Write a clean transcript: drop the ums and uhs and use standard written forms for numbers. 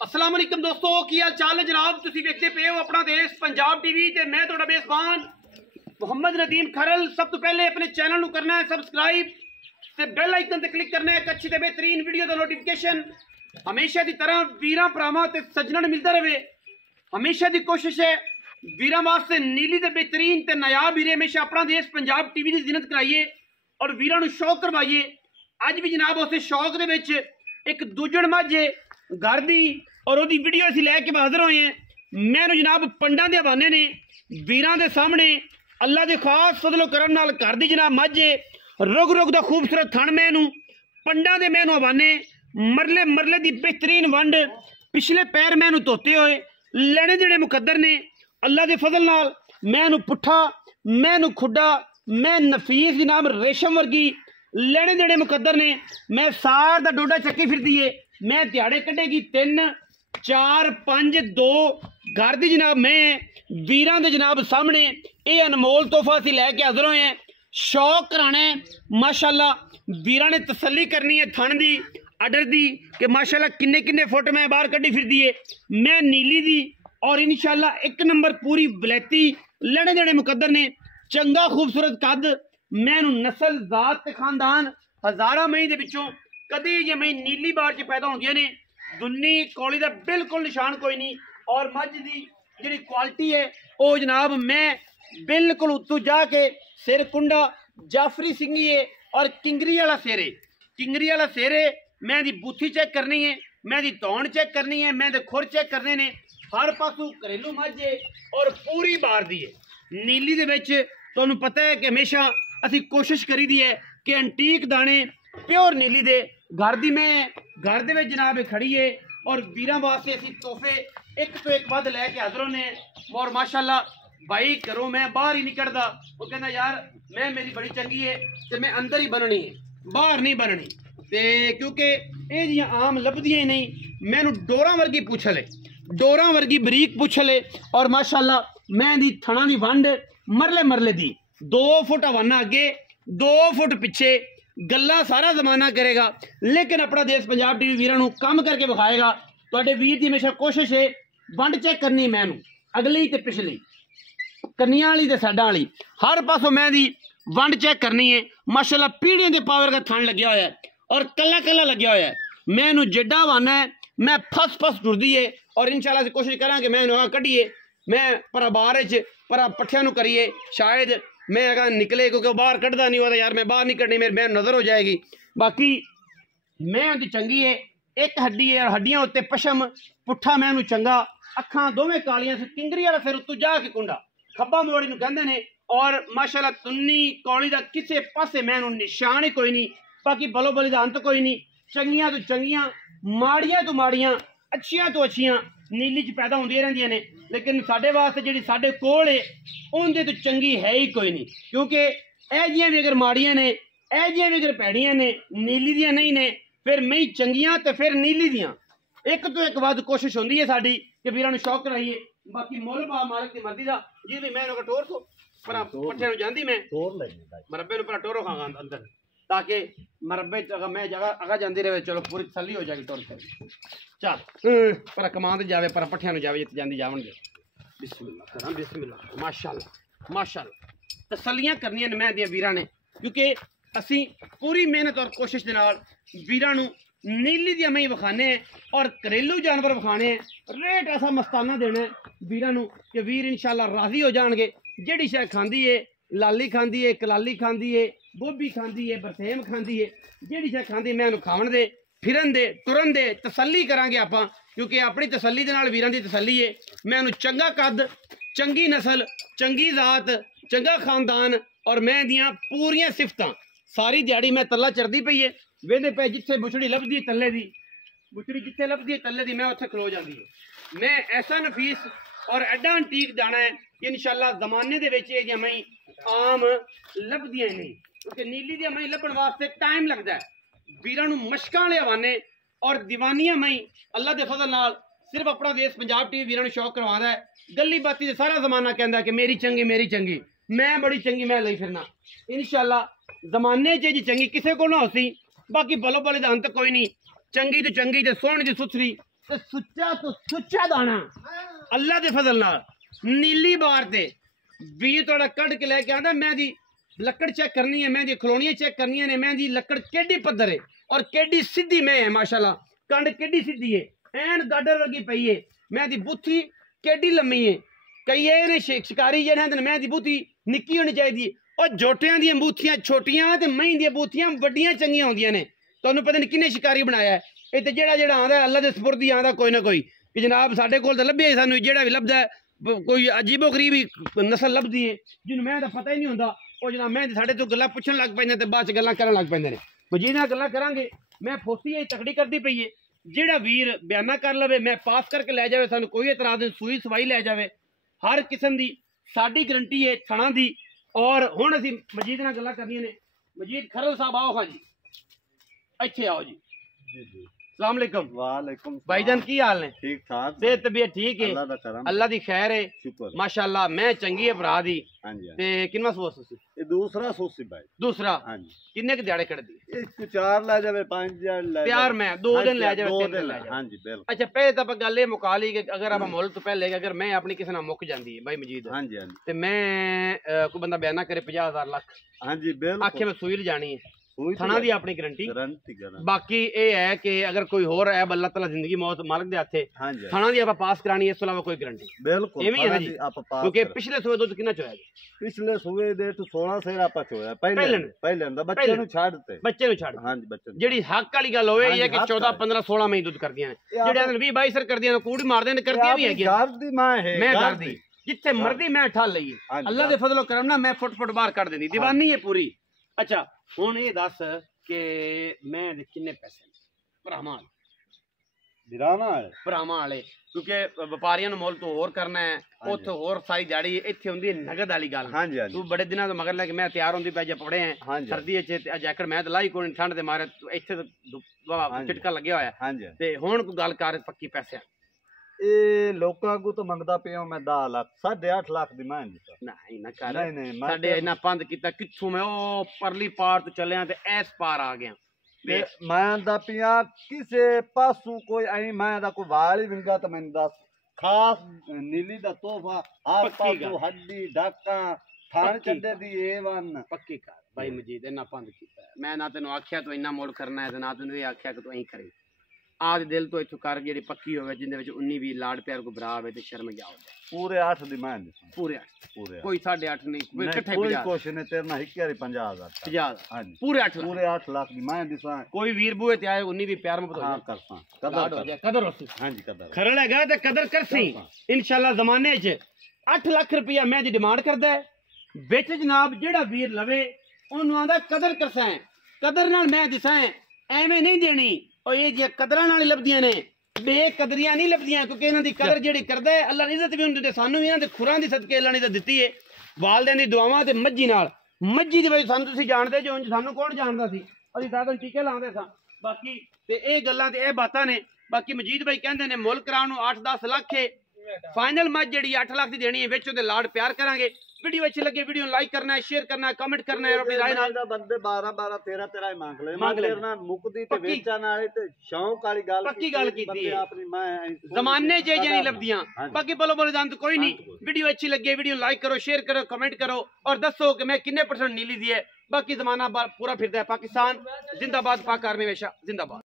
अस्सलाम वालेकुम दोस्तों, की हाल चाल है जनाब। तुसीं वेखदे पे हो अपना देश पंजाब टीवी ते मैं तुहाडा मेज़बान मुहम्मद नदीम खरल। सब तो पहले अपने चैनल को करना है सबसक्राइब ते बेल आइकन ते क्लिक करना है एक अच्छी ते बेहतरीन वीडियो का नोटिफिकेशन हमेशा की तरह वीरां भरावां ते सज्जनां नूं मिलदा रहे। हमेशा की कोशिश है वीरां वास्ते नीली ते बेहतरीन ते नायाब हीरे हमेशा अपना देश पंजाब टीवी की जिनत कराइए और वीरां नूं शौक करवाइए। अज भी जनाब उस शौक दे विच एक दूजण माझे घर दी और वो वीडियो असीं लैके हाजिर होए हैं। मैनू जनाब पंडा के हवाने ने वीरां दे सामने अल्लाह के खास फजलो करम नाल घर दी जनाब माझे रुग रुग दा खूबसूरत थण मैनू पंडा दे मैनू हवाने मरले मरले दी बेहतरीन वंड पिछले पैर मैनू धोते हुए लेने देने मुकद्दर ने अल्लाह के फजल नाल मैनू पुट्ठा मैनू खुड्डा मैं नफीस जनाब रेशम वर्गी लेने देने मुकद्दर ने। मैं सार दा डोडा चक्की फिरदी है। मैं दिहाड़े कड्ढेगी 3 4 5 2 घर दी जनाब मैं वीरां दे जनाब सामने ये अनमोल तोहफा असीं लैके हाजिर होए हैं। शौक कराना है माशाअल्लाह। वीरां ने तसल्ली करनी है थण दी अडर दी कि माशाअल्लाह किन्ने किन्ने फुट मैं बाहर कड्ढी फिरदी है। मैं नीली दी और इंशाअल्लाह एक नंबर पूरी वलैती लेने देने मुकद्दर ने। चंगा खूबसूरत कद मैनू नस्ल जात ते खानदान हज़ारा मई दे विचों कदी ये मई नीली बार च पैदा होंदियां ने। दुन्नी कौली का बिल्कुल निशान कोई नहीं और मझ की जी क्वालिटी है वो जनाब मैं बिल्कुल उत्तू जाके सिर कुंडा जाफरी सिंगी है और किंगरी वाला सिर है। किंगरी वाला सिर है। मैं दी बूथी चेक करनी है, मैं दी तौण चेक करनी है, मैं दे खुर चेक करने ने। हर पासों घरेलू मझ है और पूरी बार दी है। नीली दे विच तुहानूं पता है कि हमेशा असी कोशिश करी दी है कि एंटीक दाने प्योर नीली दे घर दी मैं घर दे जनाब खड़ी है और वीरां वास्ते असी तोहफे एक तो एक वध लैके हाजिर होने और माशाअल्लाह भाई घरों मैं बाहर ही निकलदा। वो कहना यार मैं मेरी बड़ी चंगी है तो मैं अंदर ही बननी है बाहर नहीं बननी ते क्योंकि ये जियां आम लभदियां ही नहीं। मैनू डोरा वर्गी पुछल है, डोरा वर्गी बरीक पुछल है और माशाअल्लाह मैं दी थणा दी वंड मरले मरले दी 2 फुट हवाना अगे 2 फुट पिछे गल्ला सारा जमाना करेगा लेकिन अपना देश पंजाब टीवी वीरां नूं कम करके विखाएगा। तुहाडे वीर दी हमेशा कोशिश है वंड चेक करनी मैनू अगली ते पिछली कन्नियां वाली ते साइडां वाली हर पासों मैं दी वंड चेक करनी है। माशाअल्लाह पीढ़ियों के पावर का थण लग्या होया है और कला कला लग्या होया है। मैनू जिड्डा हवाना है मैं फस फस टुरदी है और इंशाअल्लाह से कोशिश करा कि मैं कढ़िए मैं पर बार पर पट्ठियां नूं करिए शायद मैं अगर निकले क्योंकि बाहर कढ़दा नहीं होता यार मैं बाहर नहीं कढ़नी मेरे मैं नज़र हो जाएगी। बाकी मैं उनकी चंगी है एक हड्डी है और हड्डियां उत्ते पशम पुट्ठा मैनू चंगा अखां दोवें कालियां से किंगरी वाला सिर उत्तों जाके कुंडा खब्बा मोड़ी नूं कहंदे ने और माशाअल्लाह तुन्नी कौली दा किसे पासे मैनू निशान ही कोई नहीं। बाकी बलो बली दा अंत कोई नहीं। चंगियां तो चंगियां माड़ियां तो माड़ियां अच्छियां तो अच्छियां नीली च पैदा होंदियां रहिंदियां ने लेकिन साडे वास्ते जिहड़ी साडे कोल है उनदे तो चंगी है ही कोई नहीं क्योंकि ए जियां भी अगर माड़ियां ने ए जियां भी अगर भैड़ियां ने नीली दियां नहीं ने फिर मई चंगियां तो फिर नीली दियां एक तो एक वध कोशिश होंदी है साडी कि वीरां नूं शौक कराइए। बाकी मुल पा मालिक दी मर्जी दा जी भी मैं टोर सो पर पट्ठे नूं जांदी मैं टोर ले मरब्बे नूं पर टोरो खांगा अंदर ताकि मरब्बे अगर मैं जगह अगा जाती रहे चलो पूरी तसल्ली हो जाएगी टोर कर चल पर कमांद जावे पर पट्ठियां नूं जावे जित जांदी जावणगे। बिस्मिल्लाह करा बिस्मिल्लाह माशाअल्लाह माशाअल्लाह तसल्लियां करनियां ने मैं दियां वीरां ने क्योंकि असी पूरी मेहनत और कोशिश दे नाल वीरां नूं नीली दियां मैं विखाने और घरेलू जानवर विखाने रेट ऐसा मस्ताना देना वीरां नूं कि वीर इंशाअल्लाह राजी हो जाणगे। जिहड़ी शै खांदी है लाली खांदी है कलाली खांदी है गोभी खांदी है बरसेम खांदी है जिहड़ी शै खांदी मैं उहनूं खावन दे फिरन दे तुरन दे तसल्ली करांगे आपां क्योंकि अपनी तसल्ली दे नाल वीरां दी तसल्ली है। मैं उहनूं चंगा कद चंगी नस्ल चंगी जात चंगा खानदान और मैं दियां पूरियां सिफतां सारी दिहाड़ी मैं तल्ला चरदी पई है वेंदे पे जिथे बुछड़ी लभदी है तल्ले दी बुछड़ी जिथे लभदी है तल्ले दी मैं उत्थे खलो जांदी है। मैं ऐसा नफीस और एडा एंटीक दाना है कि इंशाअल्लाह जमाने दे विच इह मई आम लभदियां नहीं क्योंकि नीली दी मई लभण वास्ते टाइम लगता है। वीरां नूं मशकां वाले हवाने और दीवानियां मई अल्लाह दे फजल नाल सिर्फ अपना देश पंजाब टीवी वीरां नूं शौक करवांदा है। गली बाती दे सारा जमाना कहंदा कि मेरी चंगी मैं बड़ी चंगी मैं लई फिरना इंशाअल्लाह जमाने च जी चंगी किसे को ना होसी बाकी बलो बले दा अंत कोई नहीं। चंगी तो सोहनी दी सुथरी ਤੇ ਸੁੱਚਾ ਤੋਂ ਸੁੱਚਾ ਦਾਣਾ ਅੱਲਾ ਦੇ ਫਜ਼ਲ ਨਾਲ ਨੀਲੀ ਬਾਰ ਤੇ ਵੀ ਤੁਹਾਡਾ ਕੱਢ ਕੇ ਲੈ ਕੇ ਆਂਦਾ। ਮੈਂ ਦੀ ਲੱਕੜ ਚੈੱਕ करनी है, मैं दी खलोनियां चेक करनी ने, मैं दी लकड़ केडी पद्धर है और केडी सीधी मैं है माशाल्लाह, कंड केडी सीधी है, एन गाडर वर्गी पई है। मैं दी बुथी केडी लम्मी है। कई ने शिकारी जेने मैं दी बुथी निक्की होनी चाहिए और जोटियां दी बूथियां छोटियां ते महीं दी बूथियां वड्डियां चंगियां होंदियां ने। तुहानू पता नहीं किन्ने शिकारी बनाया है। ये ते जेड़ा आंदा अल्लाह दे सुपुर्द ही आंदा कोई ना कोई कि जनाब साडे कोल तां लभ्या सानू जेड़ा भी लभदा कोई अजीबो गरीब ही नस्ल लभदी है जिन्होंने मैं तां पता ही नहीं हुंदा। ਉਹ ਜਨਾਬ ਮੈਂ ਸਾਡੇ ਤੋਂ ਗੱਲਾਂ ਪੁੱਛਣ ਲੱਗ ਪੈਂਦੇ ਤੇ ਬਾਅਦ ਚ ਗੱਲਾਂ ਕਰਨ ਲੱਗ ਪੈਂਦੇ ਨੇ। ਮਜੀਦ ਨਾਲ ਗੱਲਾਂ ਕਰਾਂਗੇ। ਮੈਂ ਫੋਸੀ ਇਹ ਤਕੜੀ ਕਰਦੀ ਪਈ ਏ, ਜਿਹੜਾ ਵੀਰ ਬਿਆਨਾ ਕਰ ਲਵੇ ਮੈਂ ਪਾਸ ਕਰਕੇ ਲੈ ਜਾਵੇ, ਸਾਨੂੰ ਕੋਈ ਇਤਰਾਜ਼ ਨਹੀਂ, ਸੂਈ ਸਵਾਈ ਲੈ ਜਾਵੇ, ਹਰ ਕਿਸਮ ਦੀ ਸਾਡੀ ਗਰੰਟੀ ਹੈ ਥਣਾ ਦੀ। ਔਰ ਹੁਣ ਅਸੀਂ ਮਜੀਦ ਨਾਲ ਗੱਲਾਂ ਕਰਨੀਆਂ ਨੇ। ਮਜੀਦ ਖਰਲ ਸਾਹਿਬ ਆਓ। ਹਾਂ ਜੀ ਇੱਥੇ ਆਓ ਜੀ। ਜੀ ਜੀ अस्सलाम वालेकुम। वालेकुम भाईजान की हाल ने? ठीक ठाक, सेहत तबीयत ठीक है? अल्लाह दा करम, अल्लाह दी खैर है, शुक्र माशाअल्लाह। मैं चंगी है भरा दी। हां जी। ते किन्ना सोस सी? ये दूसरा सोस सी भाई। दूसरा? हां जी। किन्ने के दिहाड़े कट दी? इसको 4 ले जावे, 5 दिहाड़े ले प्यार में 2 दिन ले जावे, 3 दिन ले जावे। हां जी बिल्कुल। अच्छा पहले तो आप गल ये मुका ली कि अगर आप मुल तो पहले अगर मैं अपनी किसी ना मुक जांदी है भाई मजीद। हां जी हां जी। ते मैं कोई बंदा बयाना करे 50,000 लाख। हां जी बिल्कुल। आखे मैं सुई जानी है थना दी अपनी गारंटी। बाकी ये है कि अगर कोई होर है अल्लाह तआला जिंदगी मौत मालिक दे हाथे, थना दी आप पास करानी है, इस अलावा कोई गारंटी बिल्कुल एवं है जी। क्योंकि पिछले सूबे दुध कितना चोया? पिछले सूबे दे तो 16 सेर आपा चोया पहले दा बच्चे नु छाड़ ते बच्चे नु छाड़। हां जी बच्चे जेडी हक वाली गल होवे ये कि 14 15 16 महीने दुध करदियां ने, जेडे 20 22 सर करदियां ने, कूड़ी मारदे ने, करदियां भी है घर दी मां है, मैं घर दी जिथे मर्दी मैं ठल लई अल्लाह दे फजलो करम ना, मैं फुट फुट बाहर कर देनी दीवानी है पूरी। अच्छा हुन ये दस कि मैं किन्ने पैसे भरावां वाले क्योंकि व्यापारियों मुल तो होर करना है, उत्थे होर सारी दिहाड़ी इत्थे हुंदी नगद वाली गल। तू बड़े दिनों तो मगर लगे मैं तैयार होंदी पै पड़े हैं सर्दी जैकेट मैं तो लाई कोई ठंड दे मारे इत्थे चिटका लग्या होया ते हुण कोई गल कर पक्की पैसे ए लोकां को तो मंगदा पिया मैं 10 लाख 8.5 लाख दी मैं नहीं ना कर नहीं साडे इना पंद कीता किथों मैं ओ परली पार तो चलिया ते ऐस पार आ गया ते मैं दा पिया किसे पासू कोई आई मैं दा कोई वाली विंगा तो मैं दस खास नीली दा तोहफा हर पासू हड्डी डाका थान चड्डे दी ए1 पक्की कर भाई मजीद इना पंद कीता। मैं ना तेनू आख्या तो इना मोड़ करना है ते ना तेनू ये आख्या कि तू ऐं करे आज दिल तो इथों कर जी पक्की हो जिंदे 19 20 लाड प्यार को बरा हो शर्म जाओ पूरे 8 दी मैं पूरे 8 कोई 8.5 नहीं कोई इकट्ठे कोई कोशिश नहीं तेरे ना 50,000 हां पूरे 8 लाख दी मैं दिसा कोई वीर बूए ते आए 19 20 प्यार में बता करसा कदर हो हां जी कदर खरड़ हैगा ते कदर करसी इंशाल्लाह जमाने च 8 लाख रुपया मैं दी डिमांड करदा है विच जनाब जेड़ा वीर लवे ओनू आंदा कदर करसा है कदर नाल मैं दिसा एवें नहीं देनी और ये जी कदरां नाल लभदियां ने बेकदरियां नहीं लभदियां क्योंकि इन्हां दी कदर जेड़ी करदा है अल्लाह ने इज्जत भी उन्हें सानू इन्हां दे खुरां दी सदके अल्लाह ने इज्जत दित्ती है वालदैन दी दुआवां ते मज्जी नाल मज्जी दी वजह सानू तुसीं जानदे जो सानू कौन जानदा सी असीं दादन टीके लांदे सां बाकी ते ये गल्लां ते ये बातां ने। बाकी मजीद भाई कहंदे ने मुल कराउण नूं 8-10 लाख है फाइनल मज जेड़ी 8 लाख दी देनी है विच ओदे लाड प्यार करांगे। वीडियो अच्छी लगे वीडियो लाइक करना है शेयर करना है कमेंट करना है अपनी राय नाल बंदे 12 13 ही मांग ले ना मुकदी ते वेचण वाले ते शौक वाली गल पक्की गल कीती है अपनी मैं जमाने जे नहीं लभदियां। बाकी बोलो बोलो जान तो कोई नहीं। वीडियो अच्छी लगे वीडियो लाइक करो शेयर करो कमेंट करो और दसो कि मैं किन्ने % नीली दी है। बाकी जमाना पूरा फिरदा है। पाकिस्तान जिंदाबाद, पाक आर्मी हमेशा जिंदाबाद।